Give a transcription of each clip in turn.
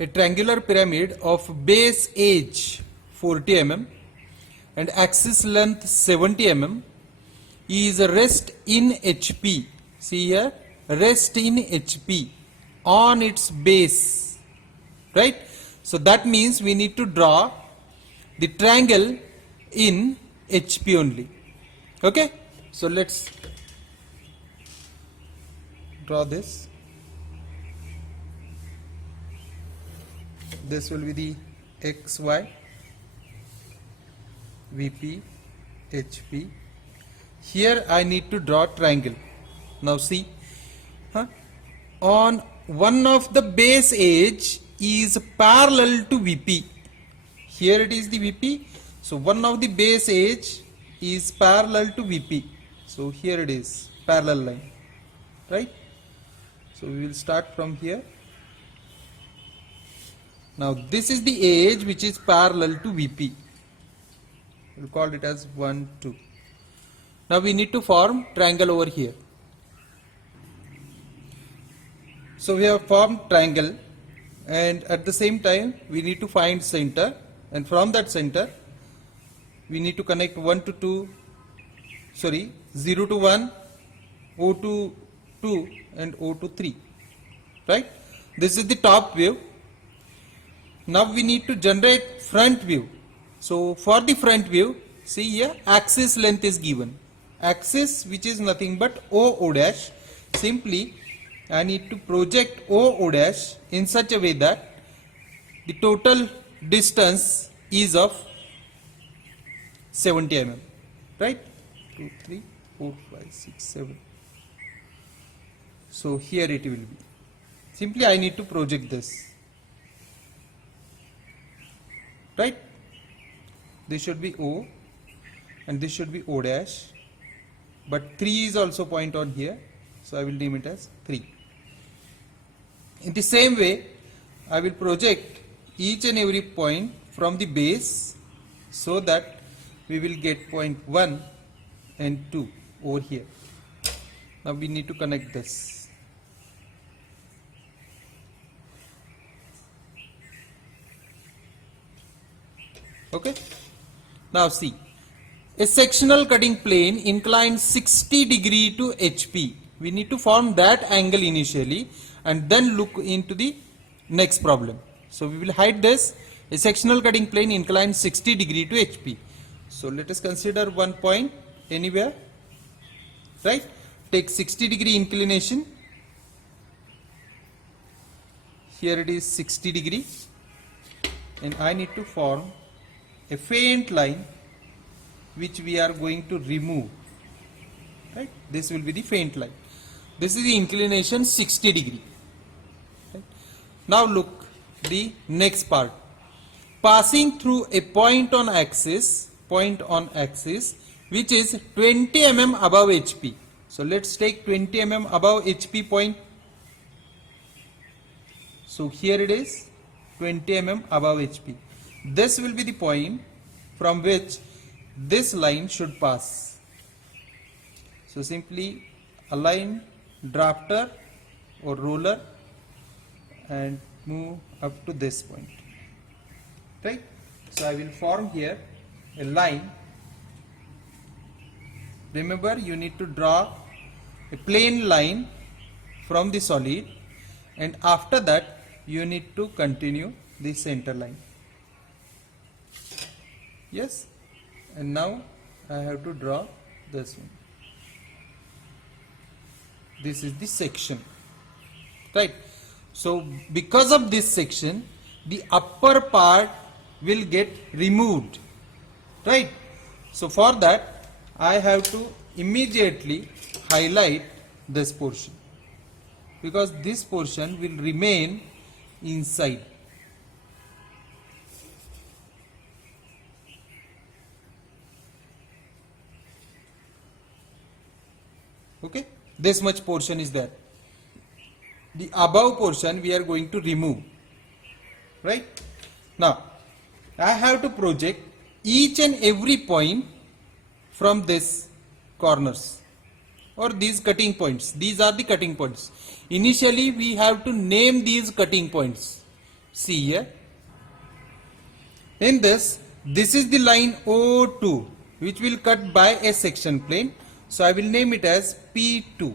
a triangular pyramid of base edge 40 mm and axis length 70 mm is rest in HP. See here, rest in HP on its base, right? So that means we need to draw the triangle in HP only. Okay, so let's draw this. This will be the XY, VP, HP. Here I need to draw triangle. Now see, on one of the base edge is parallel to VP. Here it is the VP. So one of the base edge is parallel to VP. So here it is, parallel line, right? So we will start from here. Now this is the edge which is parallel to VP. We'll call it as 1, 2. Now we need to form triangle over here. So we have formed triangle, and at the same time we need to find center, and from that center we need to connect 0 to 1, O to 2 and O to 3, right? This is the top view. Now we need to generate front view. So for the front view, see here, axis length is given. Axis, which is nothing but OO dash. Simply I need to project OO dash in such a way that the total distance is of 70 mm, right? 2, 3, 4, 5, 6, 7. So here it will be. Simply I need to project this, right? This should be O and this should be O dash, but 3 is also point on here, so I will name it as 3. In the same way, I will project each and every point from the base so that we will get point 1 and 2 over here. Now we need to connect this. Okay. Now see, a sectional cutting plane inclined 60 degree to HP. We need to form that angle initially and then look into the next problem. So we will hide this, a sectional cutting plane inclined 60 degree to HP. So let us consider one point anywhere, right? Take 60 degree inclination. Here it is 60 degree, and I need to form a faint line which we are going to remove, right? This will be the faint line. This is the inclination 60 degree. Right? Now look the next part. Passing through a point on axis which is 20 mm above HP. So let's take 20 mm above HP point. So here it is 20 mm above HP. This will be the point from which this line should pass. So simply align drafter or roller and move up to this point, right? So I will form here a line. Remember, you need to draw a plain line from the solid, and after that you need to continue the center line. Yes, and now I have to draw this one. This is the section, right? So because of this section, the upper part will get removed, right? So for that I have to immediately highlight this portion, because this portion will remain inside. Okay, this much portion is there. The above portion we are going to remove, right? Now I have to project each and every point from this corners or these cutting points. These are the cutting points. Initially we have to name these cutting points. See here. In this is the line O2 which will cut by a section plane. So I will name it as P2.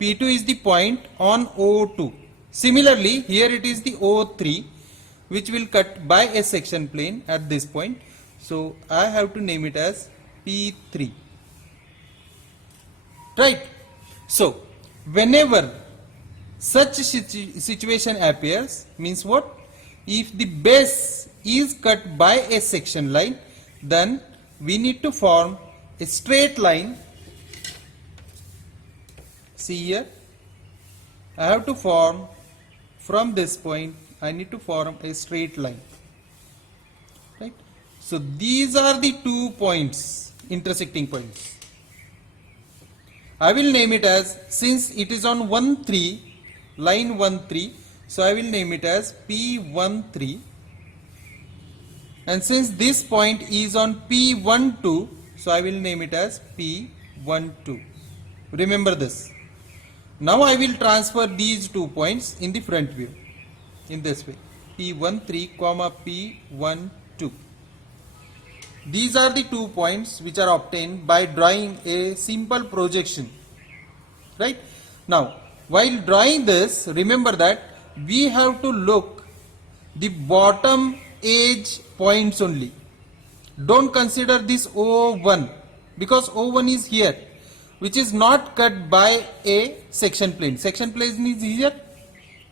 P2 is the point on O2. Similarly, here it is the O3 which will cut by a section plane at this point. So I have to name it as P3. Right? So whenever such situation appears, means what? If the base is cut by a section line, then we need to form a straight line. See here, I have to form from this point, I need to form a straight line. Right? So these are the 2 points, intersecting points. I will name it as, since it is on 1 3, line 1 3, so I will name it as P13. And since this point is on P12, so I will name it as P12. Remember this. Now I will transfer these 2 points in the front view in this way, P13 comma P12. These are the 2 points which are obtained by drawing a simple projection. Right? Now, while drawing this, remember that we have to look the bottom edge points only. Don't consider this O1 because O1 is here, which is not cut by a section plane. Section plane is here,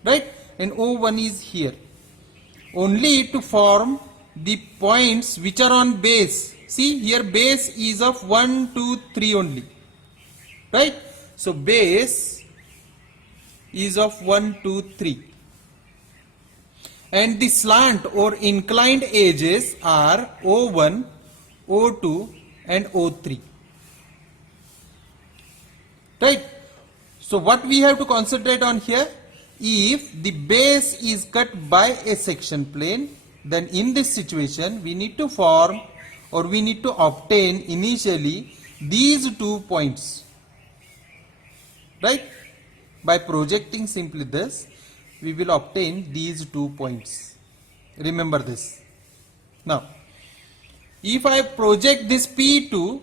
right? And O1 is here. Only to form the points which are on base. See here, base is of 1 2 3 only, right? So base is of 1 2 3, and the slant or inclined edges are O1, O2 and O3. Right? So what we have to concentrate on here, if the base is cut by a section plane, then in this situation we need to form or we need to obtain initially these 2 points. Right? By projecting simply this, we will obtain these 2 points. Remember this. Now, if I project this P2,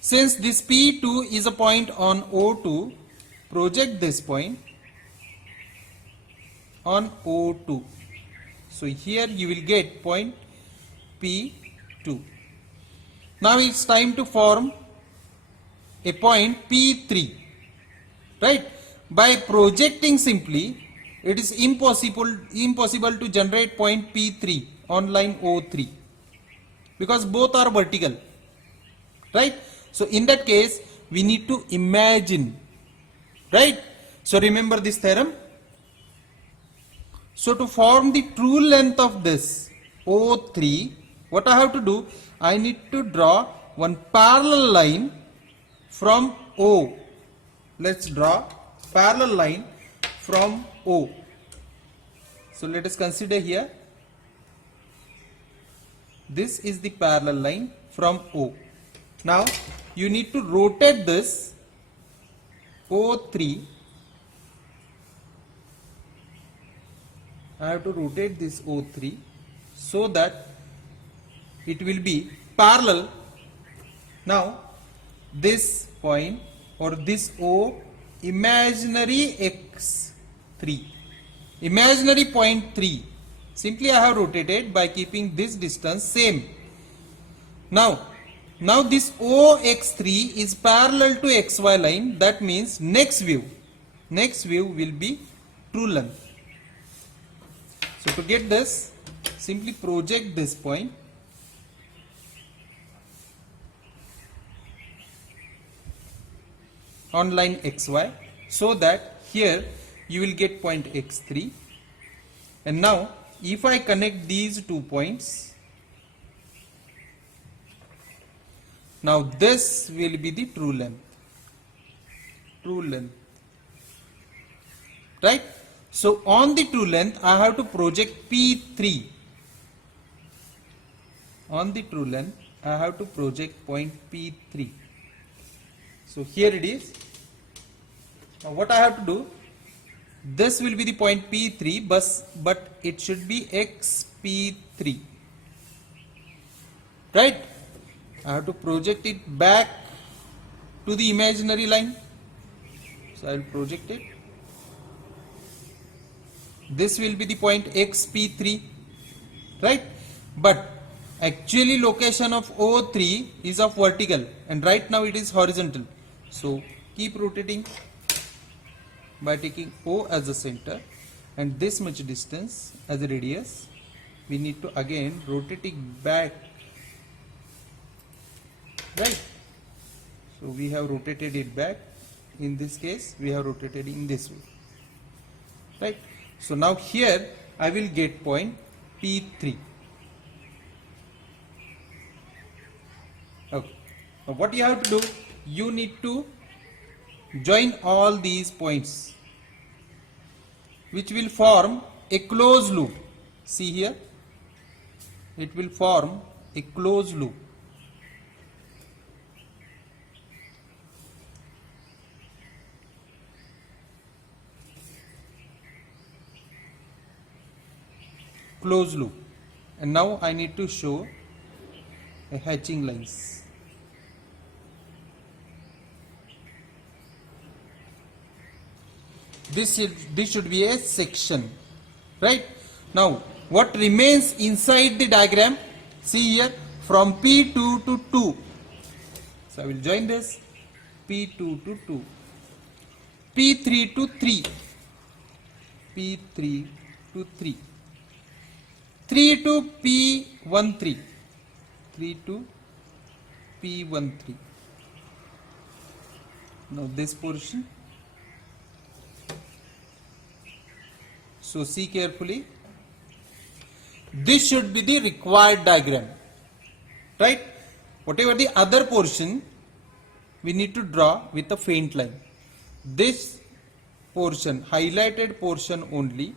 since this P2 is a point on O2, project this point on O2. So here you will get point P2. Now it's time to form a point P3. Right? By projecting simply, it is impossible to generate point P3 on line O3 because both are vertical. Right? So in that case, we need to imagine. Right? So remember this theorem. So to form the true length of this O3, what I have to do? I need to draw one parallel line from O. Let's draw parallel line from O. So let us consider here. This is the parallel line from O. Now you need to rotate this O3. I have to rotate this O3 so that it will be parallel. Now this point or this O, imaginary x3, imaginary point 3, simply I have rotated by keeping this distance same. Now this OX3 is parallel to XY line. That means next view will be true length. So to get this, simply project this point on line XY so that here you will get point X3. And now if I connect these 2 points, now this will be the true length. Right? So on the true length, I have to project P3. On the true length, I have to project point P3. So here it is. Now what I have to do? This will be the point P3, but it should be XP3. Right? I have to project it back to the imaginary line. So I will project it. This will be the point XP3. Right? But actually location of O3 is of vertical and right now it is horizontal. So keep rotating by taking O as the center and this much distance as a radius. We need to again rotate it back. Right? So we have rotated it back. In this case we have rotated in this way. Right? So now here I will get point P3. Okay. Now what you have to do, you need to join all these points which will form a closed loop. See here, it will form a closed loop. Closed loop. And now I need to show a hatching lines. This should be a section, right? Now what remains inside the diagram, see here, from P2 to 2. So I will join this, P2 to 2, P3 to 3, P3 to 3, 3 to P13, 3 to P13. Now this portion. So see carefully. This should be the required diagram. Right? Whatever the other portion, we need to draw with a faint line. This portion, highlighted portion only,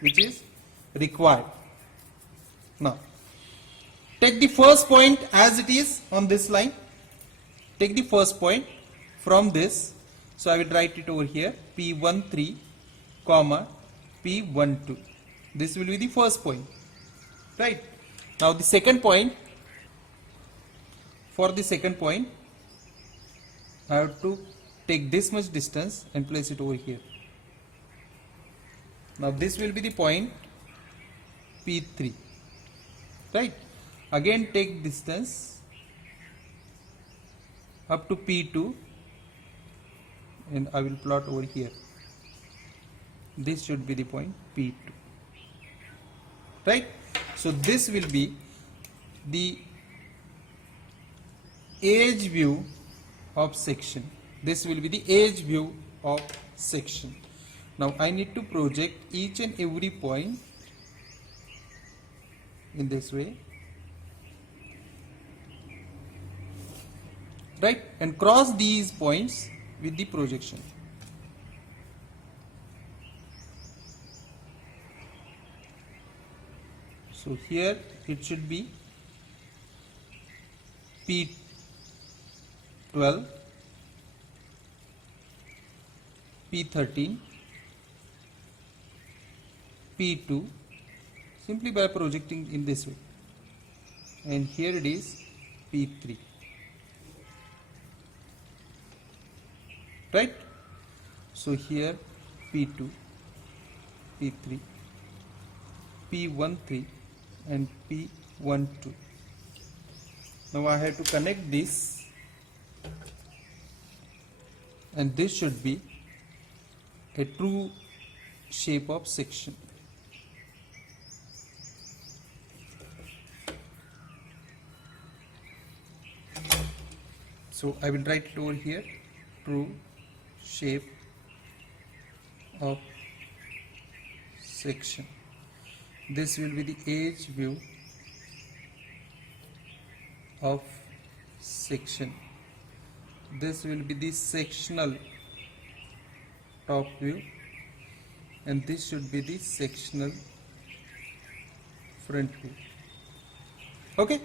which is required. Now, take the first point as it is on this line. Take the first point from this. So I will write it over here, P13, comma, P12. This will be the first point. Right? Now the second point, for the second point, I have to take this much distance and place it over here. Now this will be the point P3. Right? Again take distance up to P2 and I will plot over here. This should be the point P2. Right? So this will be the edge view of section. This will be the edge view of section. Now I need to project each and every point in this way. Right? And cross these points with the projection. So here it should be P12, P13, P2, simply by projecting in this way. And here it is P3. Right? So here P2, P3, P13 and P12. Now I have to connect this, and this should be a true shape of section. So I will write it over here, true shape of section. This will be the edge view of section. This will be the sectional top view, and this should be the sectional front view. Okay?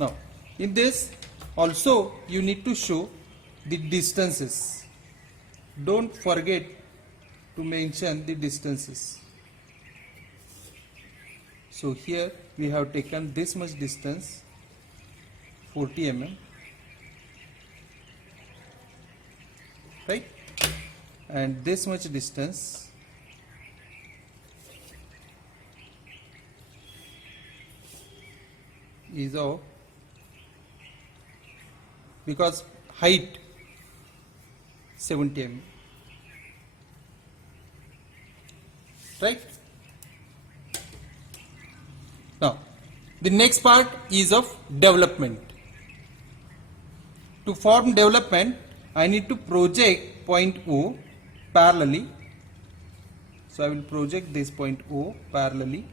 Now, in this also you need to show the distances. Don't forget to mention the distances. So here we have taken this much distance, 40 mm, right, and this much distance is of, because height 70 mm, right. Now the next part is of development. To form development, I need to project point O parallelly. So I will project this point O parallelly.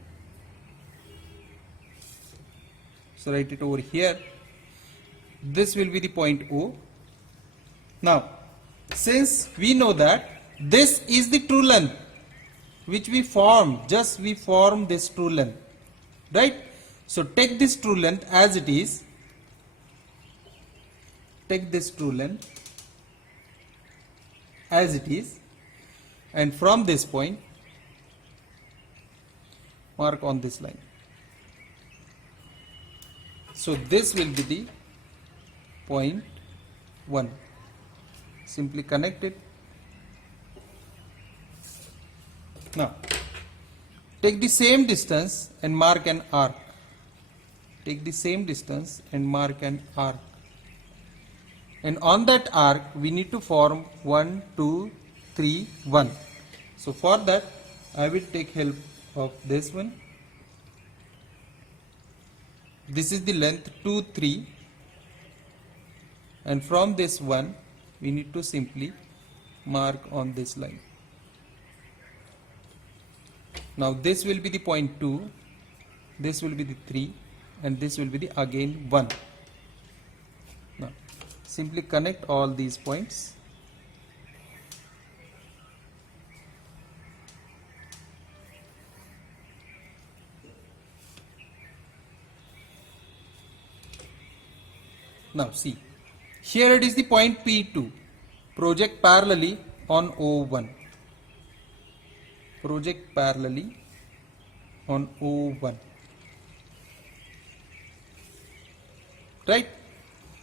So write it over here. This will be the point O. Now, since we know that this is the true length which we form, just we form this true length, right? So take this true length as it is. Take this true length as it is, and from this point mark on this line. So this will be the point 1. Simply connect it. Now take the same distance and mark an arc. Take the same distance and mark an arc. And on that arc we need to form 1, 2, 3, 1. So for that I will take help of this one. This is the length 2, 3, and from this 1 we need to simply mark on this line. Now this will be the point 2, this will be the 3, and this will be the again 1. Now simply connect all these points. Now see, here it is the point P2. Project parallelly on O1. Project parallelly on O1. Right?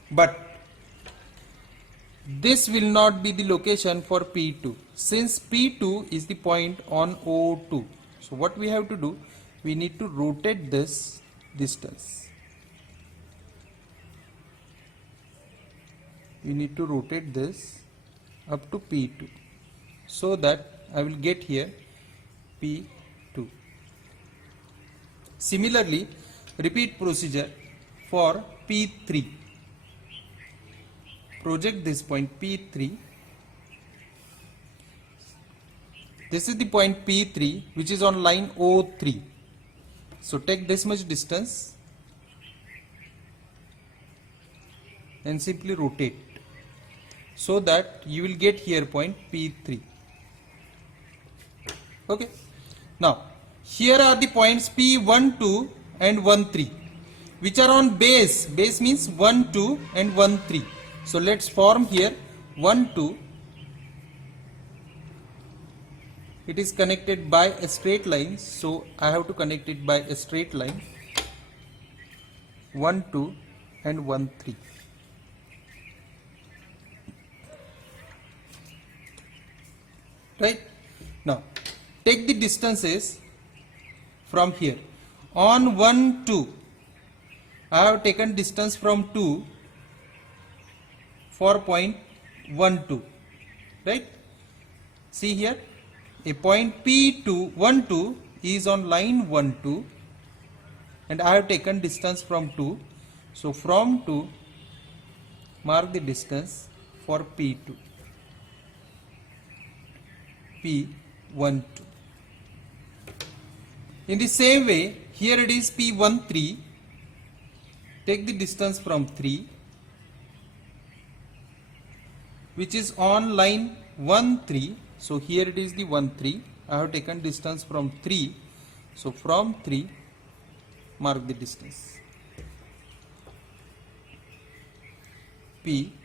But this will not be the location for P2, since P2 is the point on O2. So what we have to do, we need to rotate this distance. We need to rotate this up to P2, so that I will get here P2. Similarly, repeat procedure for P3. Project this point P3. This is the point P3 which is on line O3. So take this much distance and simply rotate, so that you will get here point P3. Okay. Now here are the points P12 and 13 which are on base. Base means 1, 2 and 1, 3. So let's form here 1, 2. It is connected by a straight line, so I have to connect it by a straight line. 1, 2 and 1, 3. Right? Now take the distances from here. On 1, 2, I have taken distance from 2 for point 1, 2. Right? See here, a point P2, 1, 2 is on line 1, 2, and I have taken distance from 2. So from 2, mark the distance for P2. P12. In the same way, here it is P13. Take the distance from 3, which is on line 1, 3. So here it is the 1, 3. I have taken distance from 3. So from 3, mark the distance. P12.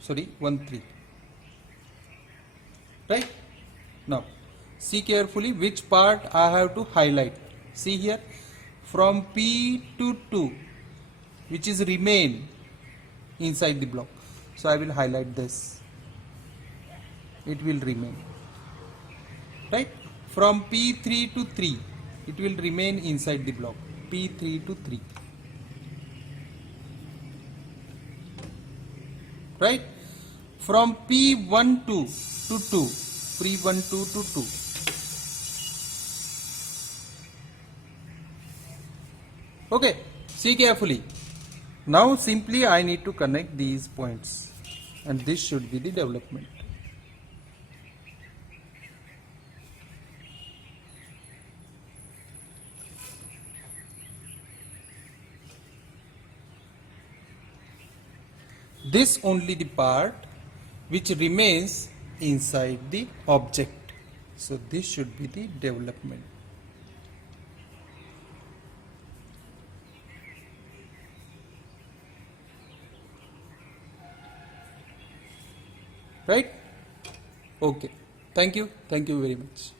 Sorry, 1, 3. right? Now see carefully which part I have to highlight. See here, from P to 2, which is remain inside the block. So I will highlight this. It will remain, right? From P3 to 3, it will remain inside the block. P3 to 3, right? From P12 to 2, P12 to 2. Okay, see carefully. Now simply I need to connect these points, and this should be the development. This only the part which remains inside the object. So this should be the development. Right? Okay. Thank you. Thank you very much.